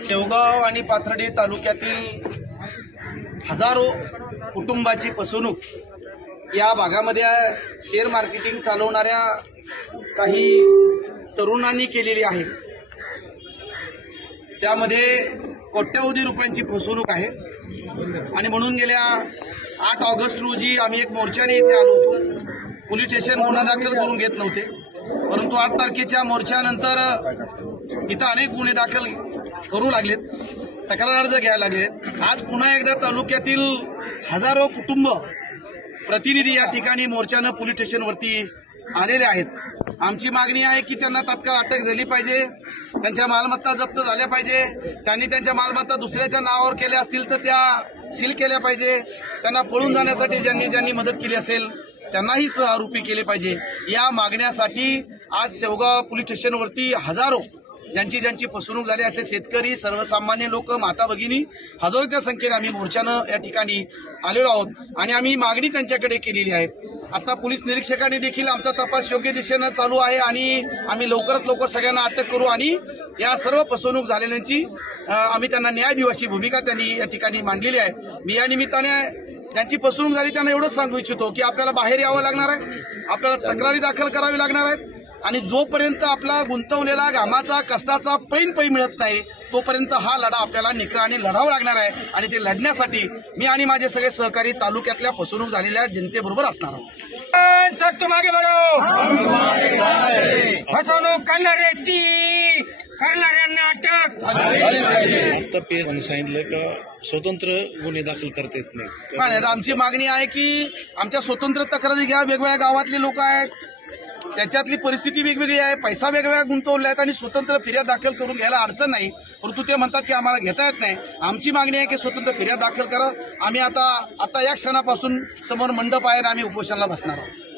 शेवगाव आणि पाथर्डी तालुक्यातील हजारो कुटुंबाची फसवणूक या भागामध्ये शेअर मार्केटिंग चालवणाऱ्या काही तरुणांनी केलेली आहे। त्यामध्ये कोट्यवधी रुपयांची फसवणूक आहे आणि म्हणून गेल्या 8 ऑगस्ट रोजी आम्ही एक मोर्चाने इथे आलो होतो। पोलीस स्टेशन गुन्हा दाखल करून घेत नव्हते, परंतु 8 तारखेच्या मोर्चानंतर इथं अनेक गुन्हे दाखल करू लागलेत, तक्रार अर्ज घ्यायला लागलेत। आज पुन्हा एकदा तालुक्यातील हजारो कुटुंब प्रतिनिधी या ठिकाणी मोर्चानं पोलीस स्टेशनवरती आलेले आहेत। आमची मागणी आहे की त्यांना तात्काळ अटक झाली पाहिजे, त्यांच्या मालमत्ता जप्त झाल्या पाहिजे, त्यांनी त्यांच्या मालमत्ता दुसऱ्याच्या नावावर केल्या असतील तर त्या सील केल्या पाहिजे, त्यांना पळून जाण्यासाठी ज्यांनी मदत केली असेल त्यांनाही सहआरोपी केले पाहिजे। या मागण्यासाठी आज शेवगाव पोलीस स्टेशनवरती हजारो ज्यांची फसवणूक झाली असे शेतकरी, सर्वसामान्य लोक, माता भगिनी हजारोच्या संख्येने आम्ही मोर्चानं या ठिकाणी आलेलो आहोत आणि आम्ही मागणी त्यांच्याकडे केलेली आहे। आता पोलीस निरीक्षकांनी देखील आमचा तपास योग्य दिशेनं चालू आहे आणि आम्ही लवकरात लवकर सगळ्यांना अटक करू आणि या सर्व फसवणूक झालेल्यांची आम्ही त्यांना न्याय देऊ अशी भूमिका त्यांनी या ठिकाणी मांडलेली आहे। मी या निमित्ताने ज्यांची फसवणूक झाली त्यांना एवढंच सांगू इच्छितो की आपल्याला बाहेर यावं लागणार आहे, आपल्याला तक्रारी दाखल करावी लागणार आहेत आणि जोपर्यंत आपला गुंतवलेला घामाचा कष्टाचा पैन मिळत नाही तोपर्यंत हा लढा आपल्याला निकराने लढावा लागणार आहे आणि ते लढण्यासाठी मी आणि माझे सगळे सहकारी तालुक्यातल्या फसवणूक झालेल्या जनतेबरोबर असणार आहोत। सख्त मागे बढो, फसवणूक करणाऱ्यांना अटक। आता पेरने सांगितलं का स्वतंत्र गुन्हे दाखल करता येत नाही। आमची मागणी आहे की आमच्या स्वतंत्र तक्रारी घ्या। वेगवेगळ्या गावातले लोक आहेत, त्याच्यातली परिस्थिती वेगवेगळी आहे, पैसा वेगवेगळा गुंतवला आहेत आणि स्वतंत्र फिर्याद दाखल करून घ्यायला अडचण नाही, परंतु ते म्हणतात की आम्हाला घेता येत नाही। आमची मागणी आहे की स्वतंत्र फिर्याद दाखल करा। आम्ही आता या क्षणापासून समोर मंडप आहे आणि आम्ही उपोषणाला बसणार आहोत।